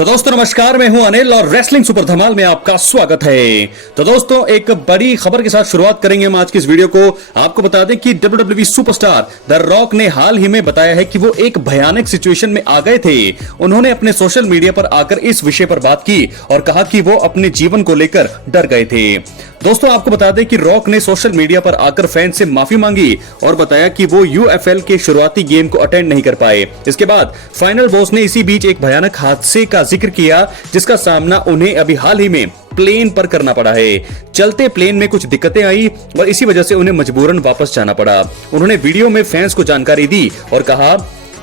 तो दोस्तों नमस्कार, मैं हूं अनिल और रेसलिंग सुपर धमाल में आपका स्वागत है। तो दोस्तों एक बड़ी खबर के साथ शुरुआत करेंगे हम आज की इस वीडियो को। आपको बता दें कि WWE सुपरस्टार द रॉक ने हाल ही में बताया है कि वो एक भयानक सिचुएशन में आ गए थे। उन्होंने अपने सोशल मीडिया पर आकर इस विषय पर बात की और कहा कि वो अपने जीवन को लेकर डर गए थे। दोस्तों आपको बता दें कि रॉक ने सोशल मीडिया पर आकर फैंस से माफी मांगी और बताया कि वो यूएफएल के शुरुआती गेम को अटेंड नहीं कर पाए। इसके बाद फाइनल बॉस ने इसी बीच एक भयानक हादसे का जिक्र किया जिसका सामना उन्हें अभी हाल ही में प्लेन पर करना पड़ा है। चलते प्लेन में कुछ दिक्कतें आई और इसी वजह से उन्हें मजबूरन वापस जाना पड़ा। उन्होंने वीडियो में फैंस को जानकारी दी और कहा,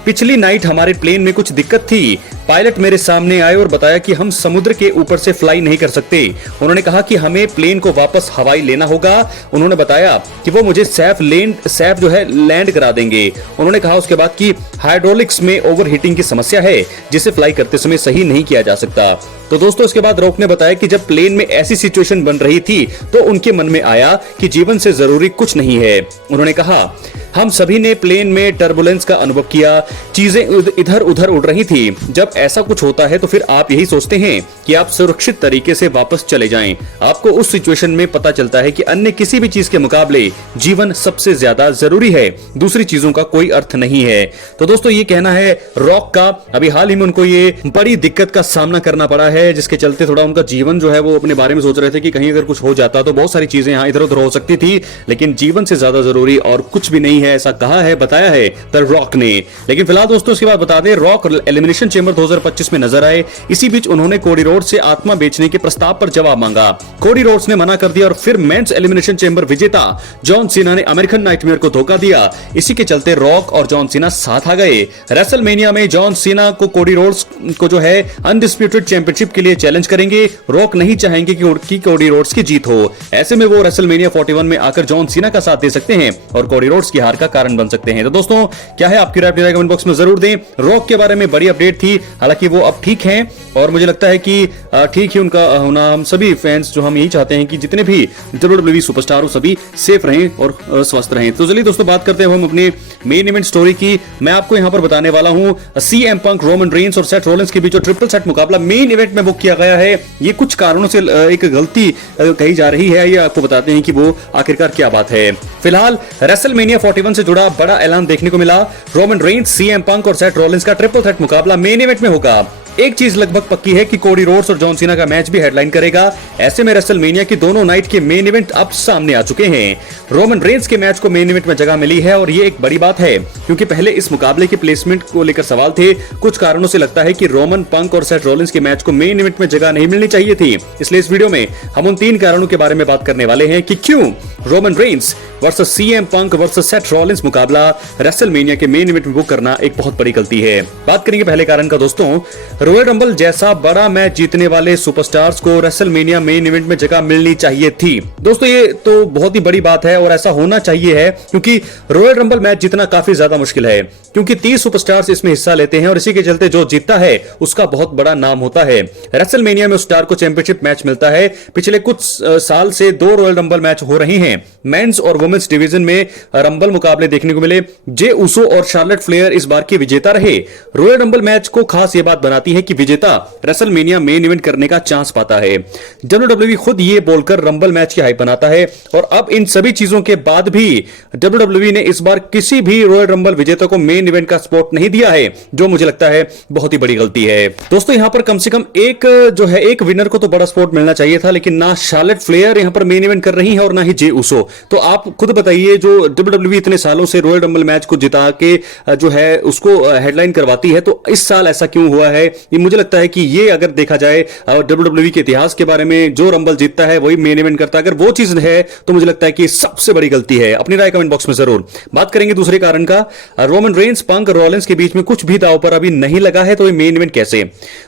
पिछली नाइट हमारे प्लेन में कुछ दिक्कत थी। पायलट मेरे सामने आए और बताया कि हम समुद्र के ऊपर से फ्लाई नहीं कर सकते। उन्होंने कहा कि हमें प्लेन को वापस हवाई लेना होगा। उन्होंने बताया कि वो मुझे सैफ लैंड करा देंगे। उन्होंने कहा उसके बाद कि हाइड्रोलिक्स में ओवरहीटिंग की समस्या है जिसे फ्लाई करते समय सही नहीं किया जा सकता। तो दोस्तों इसके बाद रॉक ने बताया कि जब प्लेन में ऐसी सिचुएशन बन रही थी तो उनके मन में आया कि जीवन से जरूरी कुछ नहीं है। उन्होंने कहा, हम सभी ने प्लेन में टर्बुलेंस का अनुभव किया, चीजें इधर उधर उड़ रही थी। जब ऐसा कुछ होता है तो फिर आप यही सोचते हैं कि आप सुरक्षित तरीके से वापस चले जाएं। आपको उस सिचुएशन में पता चलता है कि अन्य किसी भी चीज के मुकाबले जीवन सबसे ज्यादा जरूरी है, दूसरी चीजों का कोई अर्थ नहीं है। तो दोस्तों ये कहना है रॉक का। अभी हाल ही में उनको ये बड़ी दिक्कत का सामना करना पड़ा है जिसके चलते थोड़ा उनका जीवन जो है वो अपने बारे में सोच रहे थे कि कहीं अगर कुछ हो जाता तो बहुत सारी चीजें यहाँ इधर उधर हो सकती थी, लेकिन जीवन से ज्यादा जरूरी और कुछ भी नहीं है, ऐसा कहा है, बताया है द रॉक ने। लेकिन फिलहाल दोस्तों इसके बाद बता दें, रॉक एलिमिनेशन चेंबर 2025 में नजर आए। इसी बीच उन्होंने कोडी रोड्स से आत्मा बेचने के प्रस्ताव पर जवाब मांगा। कोडी रोड्स ने मना कर दिया और फिर मेंस एलिमिनेशन चेंबर विजेता जॉन सीना ने अमेरिकन नाइटमेयर को धोखा दिया। इसी के चलते रॉक और जॉन सीना साथ आ गए। रेसलमेनिया में जॉन सीना को कोडी रोड्स को जो है अनडिस्प्यूटेड चैंपियनशिप के लिए चैलेंज करेंगे। रॉक नहीं चाहेंगे कि कोडी रोड्स की जीत हो। ऐसे में वो रेसलमेनिया 41 में आकर जॉन सीना का साथ दे सकते हैं और कोडी रोड्स की हार का कारण बन सकते हैं। तो दोस्तों क्या है आपकी राय कमेंट बॉक्स में जरूर दें। रॉक के बारे में बड़ी अपडेट थी, हालांकि वो अब ठीक हैं और मुझे लगता है कि ठीक ही उनका होना, हम सभी फैंस जो हम यही चाहते हैं कि जितने भी WWE सुपरस्टार हो सभी सेफ रहें और स्वस्थ रहें। तो चलिए दोस्तों बात करते हैं हम अपने मेन इवेंट स्टोरी की। मैं आपको यहां पर बताने वाला हूं CM पंक, रोमन रेंस और सेथ रॉलिंस के बीच जो ट्रिपल सेट मुकाबला मेन इवेंट में बुक किया गया है, ये कुछ कारणों से एक गलती कही जा रही है। ये आपको बताते हैं कि वो आखिरकार क्या बात है। फिलहाल रेसलमेनिया 41 से जुड़ा बड़ा ऐलान देखने को मिला। रोमन रेंस, CM पंक और सेथ रॉलिंस का ट्रिपल थ्रेट मुकाबला मेन इवेंट में होगा। एक चीज लगभग पक्की है कि कोडी रोड्स और जॉन सीना का मैच भी हेडलाइन करेगा। ऐसे में रेसलमेनिया की दोनों नाइट के मेन इवेंट अब सामने आ चुके हैं। रोमन रेंस के मैच को मेन इवेंट में जगह मिली है और ये एक बड़ी बात है क्योंकि पहले इस मुकाबले के प्लेसमेंट को लेकर सवाल थे। कुछ कारणों से लगता है कि रोमन, पंक और सेथ रॉलिंस के मैच को मेन इवेंट में जगह नहीं मिलनी चाहिए थी। इसलिए इस वीडियो में हम उन 3 कारणों के बारे में बात करने वाले हैं कि क्यों रोमन रेंस वर्सेस CM पंक वर्सेस सेथ रॉलिंस मुकाबला रेसलमेनिया के मेन इवेंट में बुक करना एक बहुत बड़ी गलती है। बात करेंगे पहले कारण का दोस्तों। रॉयल रंबल जैसा बड़ा मैच जीतने वाले सुपरस्टार्स को रेसलमेनिया मेन इवेंट में जगह मिलनी चाहिए थी। दोस्तों ये तो बहुत ही बड़ी बात है और ऐसा होना चाहिए है क्योंकि रॉयल रंबल मैच जीतना काफी ज्यादा मुश्किल है क्योंकि 30 सुपरस्टार्स इसमें हिस्सा लेते हैं और इसी के चलते जो जीतता है उसका बहुत बड़ा नाम होता है। रेसलमेनिया में उस स्टार को चैंपियनशिप मैच मिलता है। पिछले कुछ साल से 2 रॉयल रंबल मैच हो रहे हैं। मेंस और वुमेन्स डिवीजन में रंबल मुकाबले देखने को मिले। जे उसो और शार्लेट फ्लेयर इस बार के विजेता रहे। रॉयल रंबल मैच को खास यह बात बनाती है कि विजेता रेसलमेनिया मेन इवेंट करने का चांस पाता है। WWE खुद ये बोलकर रंबल मैच की हाइप बनाता है और अब इन सभी चीजों के बाद भी WWE ने इस बार किसी भी रॉयल रंबल विजेता को मेन इवेंट का स्पॉट नहीं दिया है, जो मुझे लगता है बहुत ही बड़ी गलती है। दोस्तों यहां पर कम से कम एक विनर को तो बड़ा स्पॉट मिलना चाहिए था, लेकिन ना शार्लेट फ्लेयर यहां पर मेन इवेंट कर रही है और ना ही जे उसो। तो आप खुद बताइए, जो WWE इतने सालों से रॉयल रंबल मैच को जिता के जो है उसको हेडलाइन करवाती है, तो इस साल ऐसा क्यों हुआ है? ये मुझे लगता है कि ये अगर देखा जाए WWE के इतिहास के बारे में, जो रंबल जीतता है वही मेन इवेंट करता है, अगर वो चीज है तो मुझे लगता है कि सबसे बड़ी गलती है। अपनी राय कमेंट बॉक्स में जरूर। बात करेंगे दूसरे कारण का। रोमन रेंस, पंक, रॉलिंस के बीच में कुछ भी दांव पर अभी नहीं लगा है, तो ये मेन इवेंट कैसे?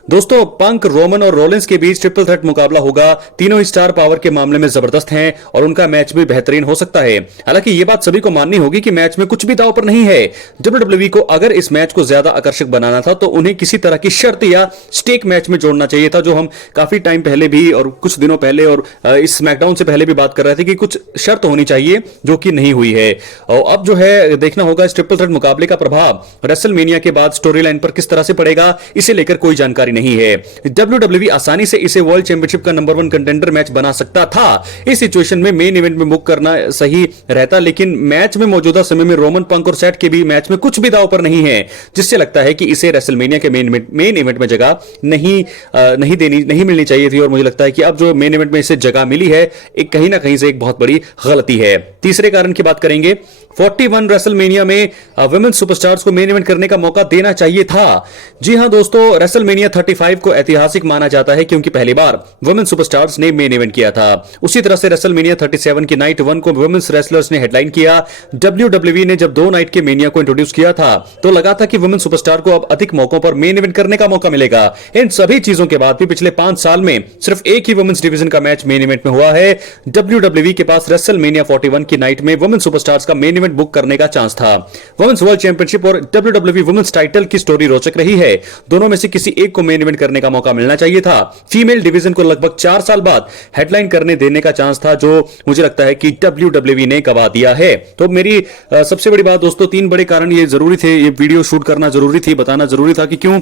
दोस्तों पंक, रोमन और रॉलिंस के बीच ट्रिपल थ्रेट मुकाबला होगा। तीनों ही स्टार पावर के मामले में जबरदस्त हैं और उनका मैच भी बेहतरीन हो सकता है। हालांकि ये बात सभी को माननी होगी कि मैच में कुछ भी दांव पर नहीं है। WWE को अगर इस मैच को ज्यादा आकर्षक बनाना था तो उन्हें किसी तरह की शर्त शर्त या स्टेक मैच में जोड़ना चाहिए था, जो हम काफी टाइम पहले भी और कुछ दिनों पहले और इस स्मैकडाउन से पहले भी बात कर रहे थे कि कुछ शर्त होनी चाहिए, जो कि नहीं हुई है। और अब जो है देखना होगा इस ट्रिपल थ्रेट मुकाबले का प्रभाव रेसलमेनिया के बाद स्टोरी लाइन पर किस तरह से पड़ेगा, इसे लेकर कोई जानकारी नहीं है। WWE आसानी से इसे वर्ल्ड चैंपियनशिप का नंबर 1 कंटेंडर मैच बना सकता था। इस सिचुएशन में मेन इवेंट में बुक करना सही रहता, लेकिन मैच में मौजूदा समय में रोमन पंक और सेट के भी मैच में कुछ भी दांव पर नहीं है, जिससे लगता है कि इसे रेसलमेनिया के मेन इवेंट में जगह नहीं मिलनी चाहिए थी। और मुझे लगता है कि अब जो मेन इवेंट में इसे जगह मिली है, एक कहीं ना कहीं से एक बहुत बड़ी गलती है। तीसरे कारण की बात करेंगे, 41 रेसलमेनिया में वुमेन सुपरस्टार्स को मेन इवेंट करने का मौका देना चाहिए था। जी हां दोस्तों, रेसलमेनिया 35 को ऐतिहासिक माना जाता है क्योंकि पहली बार वुमेन सुपरस्टार्स ने मेन इवेंट किया था। उसी तरह से रेसलमेनिया 37 की नाइट 1 को वुमेन्स रेसलर्स ने हेडलाइन किया। WWE ने जब 2 नाइट के मेनिया को इंट्रोड्यूस किया था तो लगा था कि वुमेन सुपरस्टार को अब अधिक मौकों पर मेन इवेंट करने का मौका मिलेगा। इन सभी चीजों के बाद भी पिछले 5 साल में सिर्फ एक ही वुमेन्स डिवीजन का मैच मेन इवेंट में हुआ है। WWE के पास रेसलमेनिया 41 की नाइट में वुमेन सुपरस्टार्स का मेन इवेंट बुक करने का चांस था। वुमेन्स वर्ल्ड चैंपियनशिप और WWE वुमेन्स टाइटल की स्टोरी रोचक रही है। दोनों में से किसी एक को मेन इवेंट करने का मौका मिलना चाहिए था। फीमेल डिवीजन को लगभग 4 साल बाद हेडलाइन करने देने का चांस था, जो मुझे लगता है कि WWE ने गवा दिया है। तो मेरी सबसे बड़ी बात दोस्तों, 3 बड़े कारण ये जरूरी थे, ये वीडियो शूट करना जरूरी थी, बताना जरूरी था कि क्यों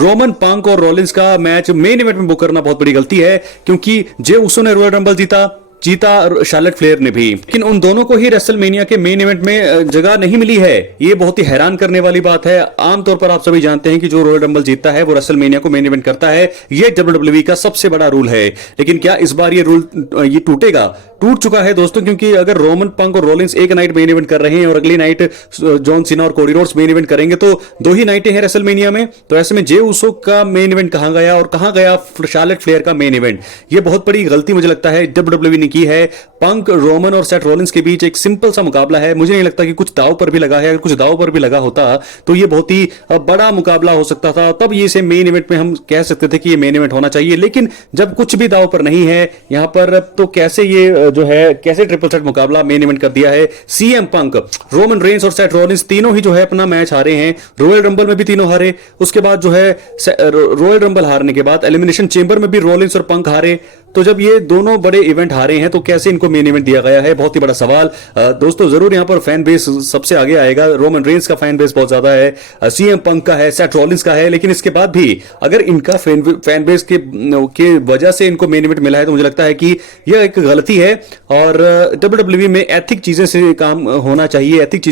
रोमन पंक और रॉलिंस का मैच मेन इवेंट में बुक करना बहुत बड़ी गलती है, क्योंकि जे उसो ने रॉयल रंबल जीता शार्लेट फ्लेयर ने भी, लेकिन उन दोनों को ही रेसलमेनिया के मेन इवेंट में जगह नहीं मिली है। ये बहुत ही हैरान करने वाली बात है। आमतौर पर आप सभी जानते हैं कि जो रॉयल रंबल जीतता है वो रेसलमेनिया को मेन इवेंट करता है। ये WWE का सबसे बड़ा रूल है, लेकिन क्या इस बार ये रूल टूटेगा? टूट चुका है दोस्तों, क्योंकि अगर रोमन पंक और रोलिंस एक नाइट मेन इवेंट कर रहे हैं और अगली नाइट जॉन सीना और कोडी रोड्स मेन इवेंट करेंगे, तो 2 ही नाइटें हैं रेसलमेनिया में। तो ऐसे में जे उसो का मेन इवेंट कहां गया और कहां गया शार्लेट फ्लेयर का मेन इवेंट? ये बहुत बड़ी गलती मुझे लगता है WWE ने की है। पंक, रोमन और सेट रॉलिंस के बीच एक सिंपल सा मुकाबला है। मुझे नहीं लगता कि कुछ दाव पर भी लगा है। अगर कुछ दाव पर भी लगा होता तो ये बहुत ही बड़ा मुकाबला हो सकता था, तब ये इसे मेन इवेंट में हम कह सकते थे कि ये मेन इवेंट होना चाहिए। लेकिन जब कुछ भी दाव पर नहीं है यहां पर, तो कैसे ये जो है कैसे ट्रिपल थ्रेट मुकाबला मेन इवेंट कर दिया है? सीएम पंक, रोमन रेंस और सेट रॉलिंस तीनों ही जो है अपना मैच हारे हैं। रॉयल रंबल में भी तीनों हारे। उसके बाद जो है रॉयल रंबल हारने के बाद एलिमिनेशन चेंबर में भी रॉलिंस और पंक हारे। तो जब ये दोनों बड़े इवेंट हारे हैं तो कैसे इनको मेन इवेंट दिया गया है? बहुत ही बड़ा सवाल दोस्तों। जरूर यहां पर फैन बेस सबसे आगे आएगा। रोमन रेंस का फैन बेस बहुत ज्यादा है, सीएम पंक का है, सेट रॉलिंस का है, लेकिन इसके बाद भी अगर इनका फैन बेस के वजह से इनको मेन इवेंट मिला है तो मुझे लगता है कि यह एक गलती है। और WWE में एथिक चीजें से काम होना चाहिए, एथिक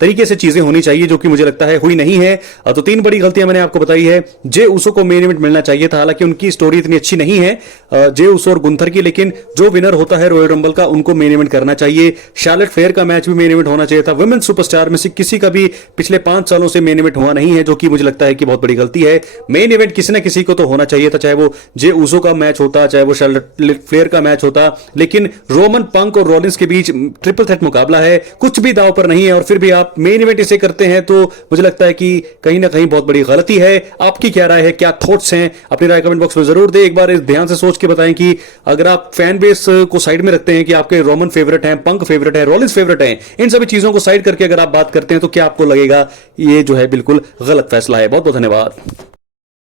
तरीके से चीजें होनी चाहिए, जो कि मुझे लगता है हुई नहीं है। तो 3 बड़ी गलतियां मैंने आपको बताई है। जे उसो को मेन इवेंट मिलना चाहिए था, हालांकि उनकी स्टोरी इतनी अच्छी नहीं है जे उसो और गुंथर की, लेकिन जो विनर होता है रॉयल रंबल का उनको मेन इवेंट करना चाहिए। शार्लेट फ्लेयर का मैच भी मेन इवेंट होना चाहिए था। वुमेन सुपरस्टार में से किसी का भी पिछले 5 सालों से मेन इवेंट हुआ नहीं है, जो कि मुझे लगता है कि बहुत बड़ी गलती है। मेन इवेंट किसी ना किसी को तो होना चाहिए था, चाहे वो जे उसो का मैच होता, चाहे वो शार्लेट फ्लेयर का मैच होता। लेकिन रोमन पंक और रॉलिंस के बीच ट्रिपल थ्रेट मुकाबला है, कुछ भी दांव पर नहीं है, और फिर भी आप मेन इवेंट इसे करते हैं, तो मुझे लगता है कि कहीं ना कहीं बहुत बड़ी गलती है। आपकी क्या राय है, क्या थॉट्स हैं? अपनी राय कमेंट बॉक्स में जरूर दे। एक बार इस ध्यान से सोच के बताएं कि अगर आप फैन बेस को साइड में रखते हैं कि आपके रोमन फेवरेट हैं, पंक फेवरेट है, रॉलिंस फेवरेट हैं, इन सभी चीजों को साइड करके अगर आप बात करते हैं तो क्या आपको लगेगा ये जो है बिल्कुल गलत फैसला है? बहुत बहुत धन्यवाद।